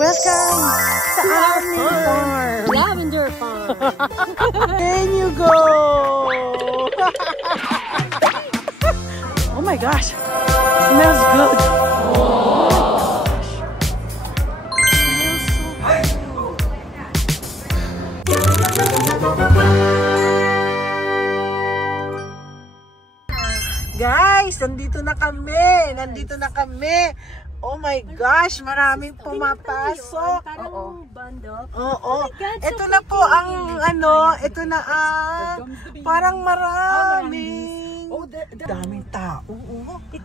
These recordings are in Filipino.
Welcome sa aming farm. Lavender farm. Can you go? Oh my gosh. Smells good. Guys, nandito na kami. Oh my gosh, maraming pumapasok. Parang bundle. Oo. Ito na po ang ito na ang parang maraming daming tao.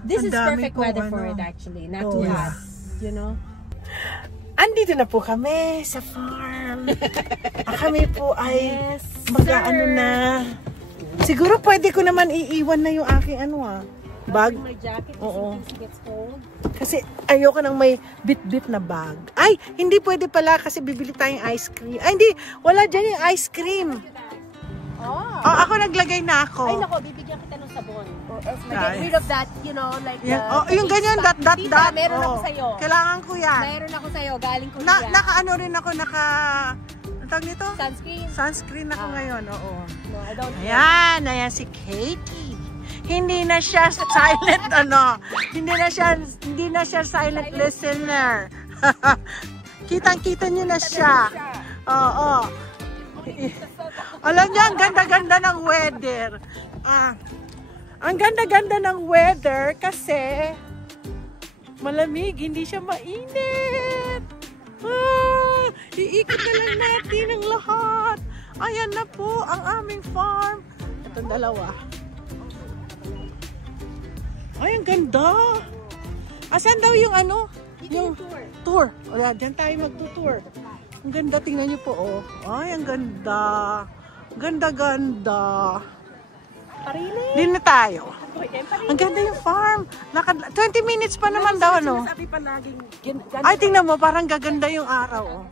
This is perfect weather for it actually, not too hot, you know. Andito na po kami sa farm. Kami po ay mag-ano na. Siguro pwede ko naman iiwan na yung aking bag. My jacket Oo. gets cold. Kasi ayoko nang may bit-bit na bag. Ay, hindi pwede pala kasi bibili tayong ice cream. Ay, hindi. Wala dyan yung ice cream. Oh, ako naglagay na ako. Ay, nako, bibigyan kita ng sabon. Get rid of that, you know, like yung ganyan, dot. Meron ako sa'yo. Kailangan ko yan. Meron ako sa'yo, galing ko Naka-ano rin ako, ang tawag nito? Sunscreen. Sunscreen ako ngayon, oo. No, I don't. Ayan si Katie. Hindi na siya silent hindi na siya silent listener. Kitang-kita niyo na siya. Oo. Alam niyo, ang ganda-ganda ng weather. Ang ganda-ganda ng weather kasi malamig, hindi siya mainit. Iikot na lang natin ang lahat. Ayan na po ang aming farm. Itong dalawa. Ay, ang ganda. Asan daw yung yung tour. O, dyan tayo magtutour. Ang ganda, tingnan nyo po, oh. Ay, ang ganda. Ganda-ganda. Din na tayo. Ang ganda yung farm. 20 minutes pa naman daw, Ay, tingnan mo, parang gaganda yung araw, oh.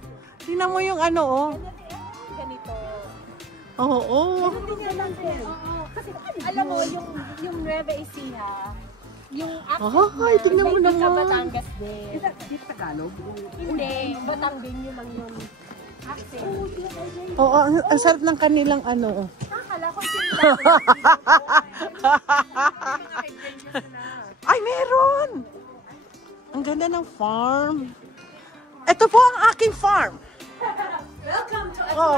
Tingnan mo yung Ganito. Oo. Kasi alam mo, yung Nueva Ecija, yung ay, tingnan mo naman. Batangas din. Dito Tagalog? Hindi, Batangbinyo lang yung accent. Oo, ang sarap ng kanilang Akala ko Ay, meron! Ang ganda ng farm. Ito po ang aking farm.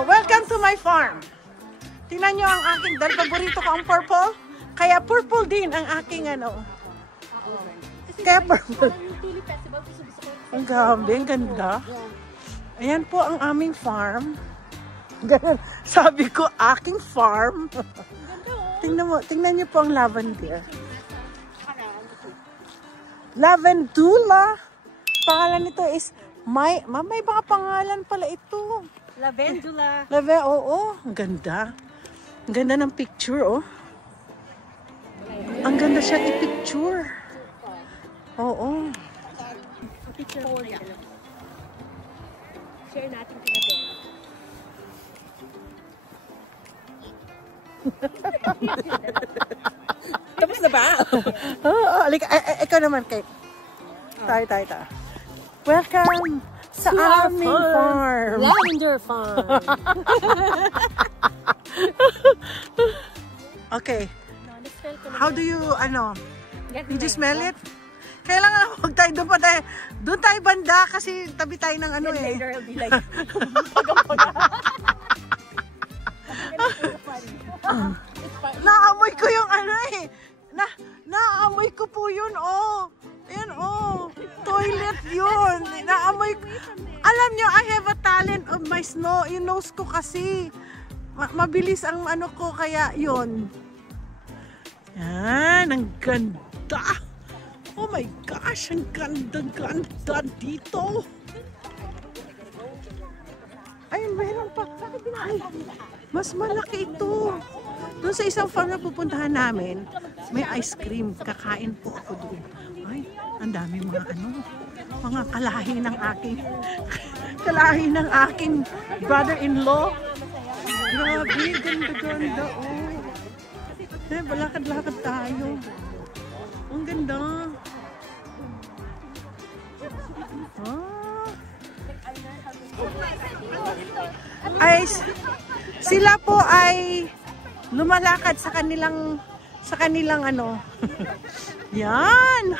Welcome to my farm. Tingnan nyo ang aking, dahil paborito ko ang purple. Kaya purple din ang aking Kaya purple. Ang gabi, ang ganda. Ayan po ang aming farm. Ganun, sabi ko, aking farm. Tingnan nyo po ang lavender. Lavendula. Pangalan nito is, may mga pangalan pala ito. Lavendula. Oo. Ang ganda. Ang ganda ng picture, oh. Ang ganda siya i-picture. Oo. Picture for you. Share natin kina Ben. Tapos na ba? Ikaw naman, Kate. Tayo. Welcome sa aming farm. Lavender farm. Okay. How do you, did you smell it? Kailangan huwag tayo doon tayo banda kasi tabi tayo ng Later will be like, naamoy ko yung naamoy ko po yun, oh. Ayan, oh. Toilet yun. Naamoy ko. Alam nyo, I have a talent of my yung nose ko kasi. Mabilis ang ko, kaya yun. Yan, ang ganda. Oh my gosh, ang ganda dito. Ay, meron pa. Ay, mas malaki ito. Doon sa isang farm na pupuntahan namin, may ice cream. Kakain po ako doon. Ay, ang dami mga kalahi ng aking brother-in-law. Grabe, ganda-ganda, oh. Balakad-lakad tayo. Ang ganda. ay sila po ay lumalakad sa kanilang ano. Yan.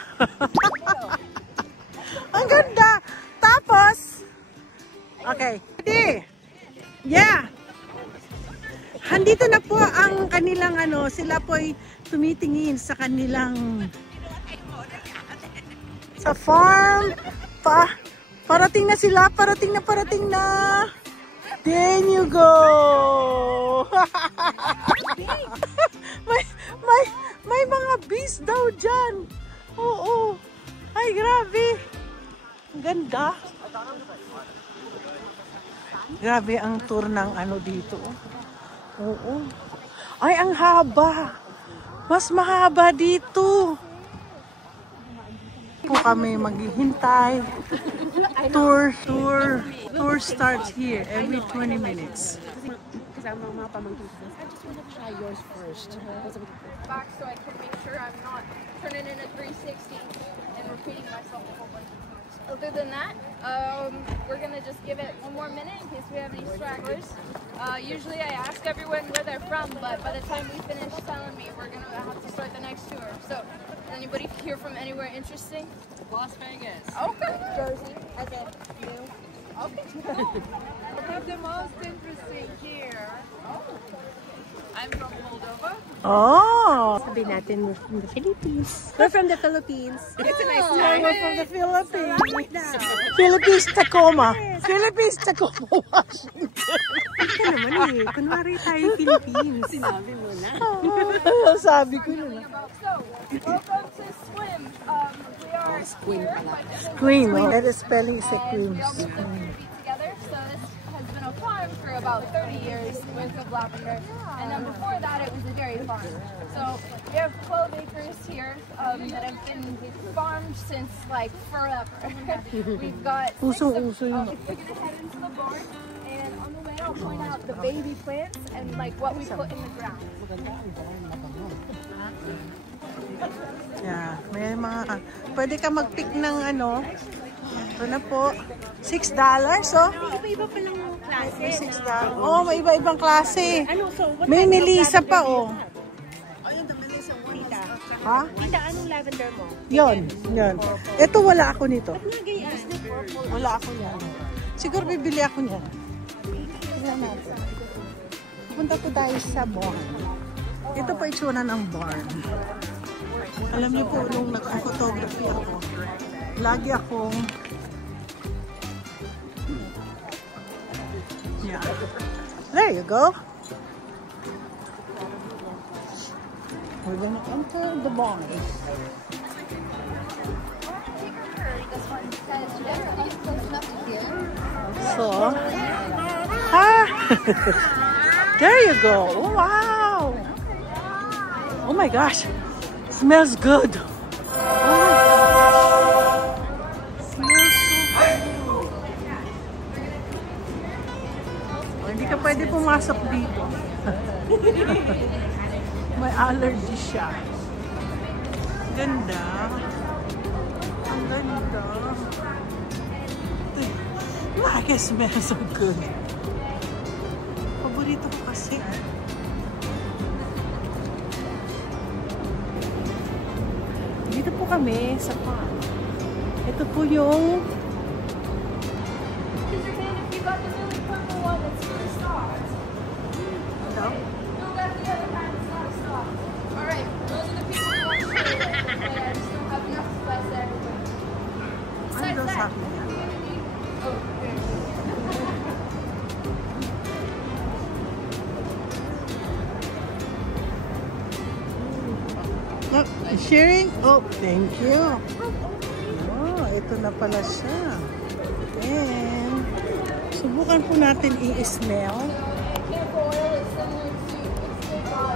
Ang ganda. Tapos okay. Yeah. Handito na po ang kanilang ano, sila po ay tumitingin sa kanilang sa farm. Parating na sila, parating na. There you go. may mga bees daw dyan. Oo. Ay, grabe. Ang ganda. Grabe ang tour ng ano dito. Oo. Ay, ang haba. Mas mahaba dito. Po kami maghihintay. Tour starts here every 20 minutes. Kasama mga pamangkin ko. I just want to try yours first. Back so I can make sure I'm not turning in a 360 and repeating myself a whole bunch of times. Other than that, we're gonna just give it one more minute in case we have any stragglers. Usually I ask everyone where they're from, but by the time we finish telling me, we're gonna have to start the next tour. So, does anybody here from anywhere interesting? Las Vegas. Okay. Jersey, as in you. Okay. I have the most interesting here. I'm from Moldova. Oh. Sabi natin, we're from the Philippines. We're from the Philippines. It's a nice Yeah, time. we're from the Philippines. Philippines, Tacoma. Philippines, Tacoma, Washington. Ito naman eh. Kunwari tayo Philippines. Sinabi mo na. Sabi ko na. So, welcome to Swim. We are here by Cream. That is spelling is a cream. together. So this has been a farm for about 30 years worth of lavender, and then before that it was a dairy farm. So we have 12 acres here that have been farmed since like forever. We've got Usong-uso yun. we're gonna head into the barn, and on the way I'll point out the baby plants and like what we put in the ground. Yeah, may mga pwede ka mag-pick ng ano. Ito na po. $6, oh. Iba-iba pa lang yung klase. $6. Oh, may iba-ibang klase. Ano, so what May kind of Melissa lavender pa, do you oh. have? Tita. Ha? Tita, anong lavender mo? Yon. Ito wala ako nito. Nagayas na purple. Wala ako niyan. Siguro bibili ako niyan. Tignan natin. Punta po tayo sa barn. Ito po itsura ng barn. Alam niyo po, nung nag-photography ako, lagi akong yeah. There you go. We're gonna enter the barn. So, there you go. Oh, wow. Oh my gosh. Smells good. Oh my God. Smells so good. Oh, hindi ka pwede pumasok dito. May allergy siya. Ganda. Ang ganda. I can smell so good. Paborito ko kasi. Dito po kami sa farm. Ito po yung If you got the really purple one, that's for the stars. ano? No, that's the other kind. It's not a star. All right, those are the people who want to show you. But I just don't have enough space everywhere. Ano Besides daw sa that, akin yan? oh, there. Sharing? Oh, thank you. Oh, ito na pala siya. And, subukan po natin i-smell. Camphor oil is similar to lipstick oil.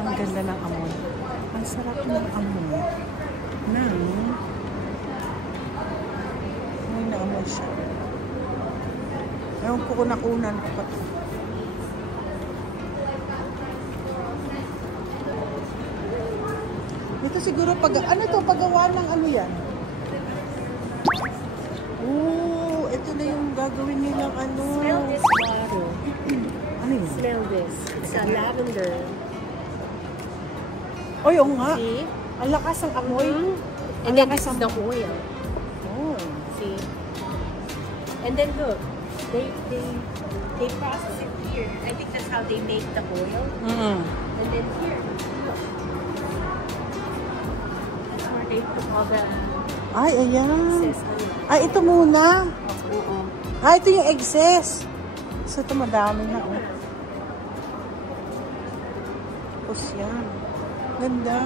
Ang ganda ng amoy. Ang sarap ng amoy. May naamoy siya. Ewan ko kung nakunan ko pa ito. Ito siguro pag ano to paggawa ng ano yan? Gagawin nilang ano. Smell this water. Ano yun? Smell this. It's a lavender. Oy, oo nga. See? Ang lakas ng amoy. And then this is the oil. Oh. See? And then look, they process it here. I think that's how they make the oil. And then here, look. That's where they put all the Ay, ayan. excess on it. Ay, ito muna. Oo. Ah, ito yung excess. So, ito madami na. Oh. Tapos yan. Ganda.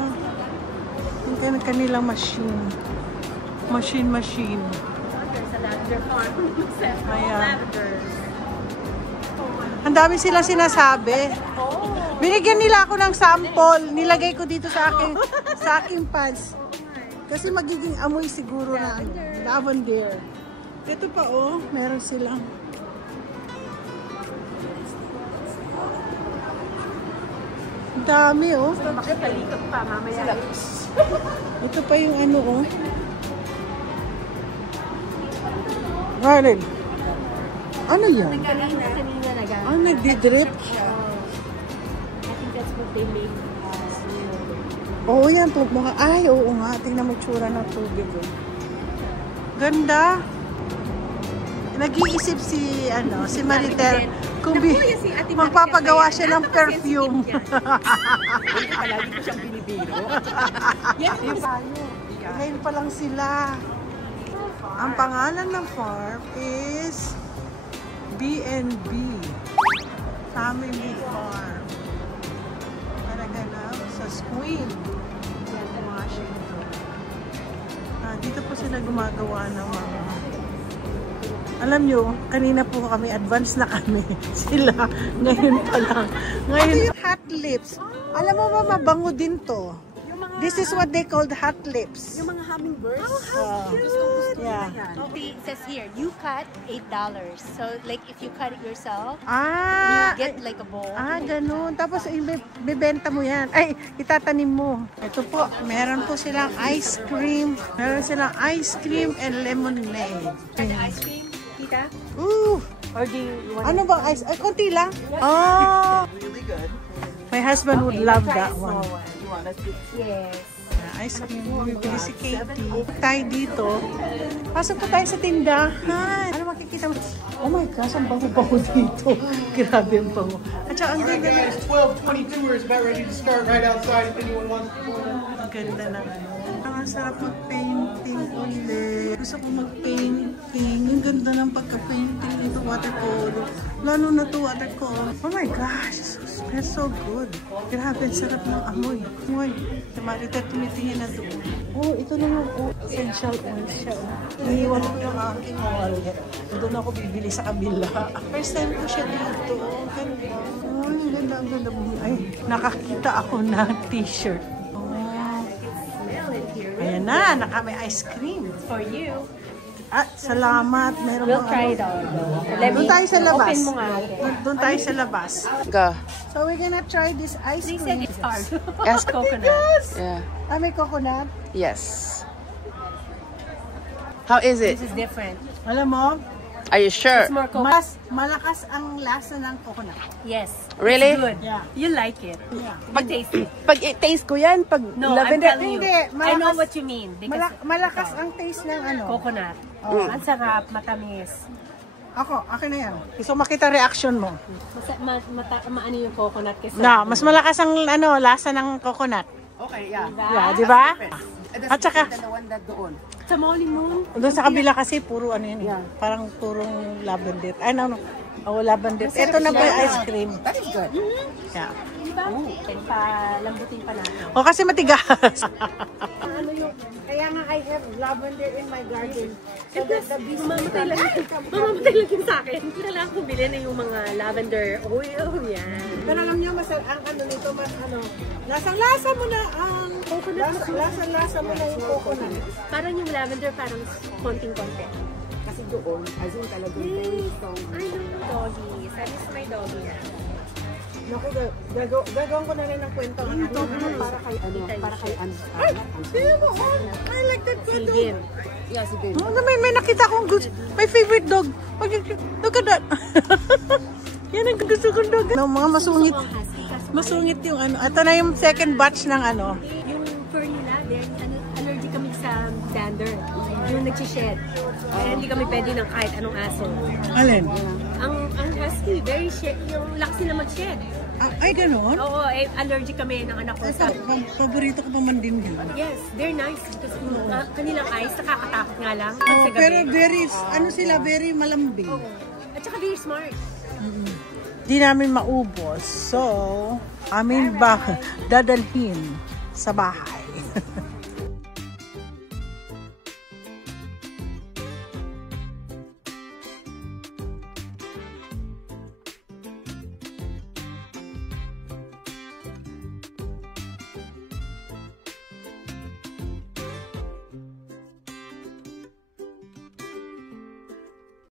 Yung kanilang machine. Machine. There's a lavender farm. Ayan. Lavender. Ang dami silang sinasabi. Binigyan nila ako ng sample. Nilagay ko dito sa aking pants. Kasi magiging amoy siguro na ano, lavender. Ito pa oh, meron silang. Ang dami oh. Palikot pa mamaya. Ito pa yung ano oh. Garden. Ano yan? Kanina nag- Ah, nagdi-drip. I think that's what they make. Oo yan po. Ay, oo nga. Tingnan mo tsura ng tubig oh. Ganda. Nag-iisip si Maritel kung magpapagawa siya ng perfume. Palagi ko siyang binibiro. Ngayon pa lang sila. Ang pangalan ng farm is B&B Family Farm. Naraganap sa Squeen, Washington. Dito po sila gumagawa ng mga... Alam nyo, kanina po kami, advance na kami. Sila, ngayon pa lang. Ngayon, hot lips. Alam mo ba, mabango din to. This is what they call hot lips. Yung mga hummingbirds. Yeah. It says here, you cut $8. So, like, if you cut it yourself, Ah, you get like a bowl. ganun. Tapos, ibebenta mo yan. Ay, itatanim mo. Ito po, meron po silang ice cream. Meron silang ice cream and lemonade. Ice cream, Tita? Ooh! Or do you want Ano bang ice? Ay, konti lang. Oh! Really good. My husband would love that one. You want us to... Yes. Ice cream. Bumibili si Katie. Tayo dito. Pasok po tayo sa tindahan. Ano makikita mo? Oh my gosh, ang bango-bango dito. Grabe ang bango. At saka ang Alright ganda na. guys, 12:22. We're about ready to start right outside if anyone wants to join us. Ang ganda na. Ang sarap mag-painting ulit. Gusto ko mag-painting. Ang ganda ng pagka-painting dito. Watercolor. Lalo na to watercolor. Oh my gosh. That's so good. Grabe, sarap ng amoy. Amoy. Si Marita tumitingin na doon. Oh, ito na yung essential oil siya. Iniwan ko yung aking wallet. Doon ako bibili sa kabila. First time ko siya dito. Ang ganda. Oh, ang ganda, ang ganda. Ay, nakakita ako ng t-shirt. Ayan na, may ice cream. For you. At salamat. Meron We'll mo try it out. Let Doon me tayo sa labas. open mo nga. Doon tayo sa labas. Go. So we're gonna try this ice They said cream. it's hard. Yes. Coconut. Yeah. Ah, may coconut. Yes. How is it? This is different. Alam mo, Are you sure? It's more coconut. malakas ang lasa ng coconut. Yes. Really? It's good. Yeah. You like it. Yeah. Pag taste it. Pag i-taste ko yan, pag No, lavender. I'm telling you. Hindi, I know malakas- what you mean. Because Malakas ang taste ng ano. coconut. Ang sarap, matamis. Akin na yan. Gusto makita reaction mo. Maano yung coconut kasi. Na, mas malakas ang lasa ng coconut. Okay, yeah. Yeah, di ba? At saka, The one that doon. Sa limon. doon sa kabila kasi puro ano yun. Parang purong lavender. Ay, no. Oh, lavender. Ito na po yung ice cream. That is good. Yeah. Diba? Palambutin pa natin. O kasi matigas. Ano yung, Kaya nga I have lavender in my garden. So that the bees mamamatay lang yun sa akin. Kailangan ko bilhin na yung mga lavender oil. Yan. Pero alam niyo, ang ano nito, lasang-lasa mo na ang coconut. Lasang-lasa mo na yung coconut. Parang yung lavender, parang konting-konti. Kasi doon, as in talagang very strong. I know doggies. I miss my doggy. Naku, gagawin ko na rin ng kwento. Para kay Sino mo? I like that Si dog. Ben. Yeah, si Ben. Oh, may nakita akong gusto. My favorite dog. Look at that. Yan ang gusto kong dog. No, mga masungit. Masungit yung ano. Ito na yung second batch ng ano. Yung fur nila, allergic kami sa dander. Yung nag-shed. Kaya hindi kami pwede ng kahit anong aso. Alin? Ang husky, very shed. Yung laki na mag-shed. Ay, gano'n? Oo, allergic kami ng anak ko. Paborito ko pa man din yun. Yes, they're nice. Because kanilang eyes, nakakatakot nga lang. Oh, Sa gabi. pero very, ano sila, very malambing. At saka very smart. Di namin maubos. So, amin ba dadalhin sa bahay.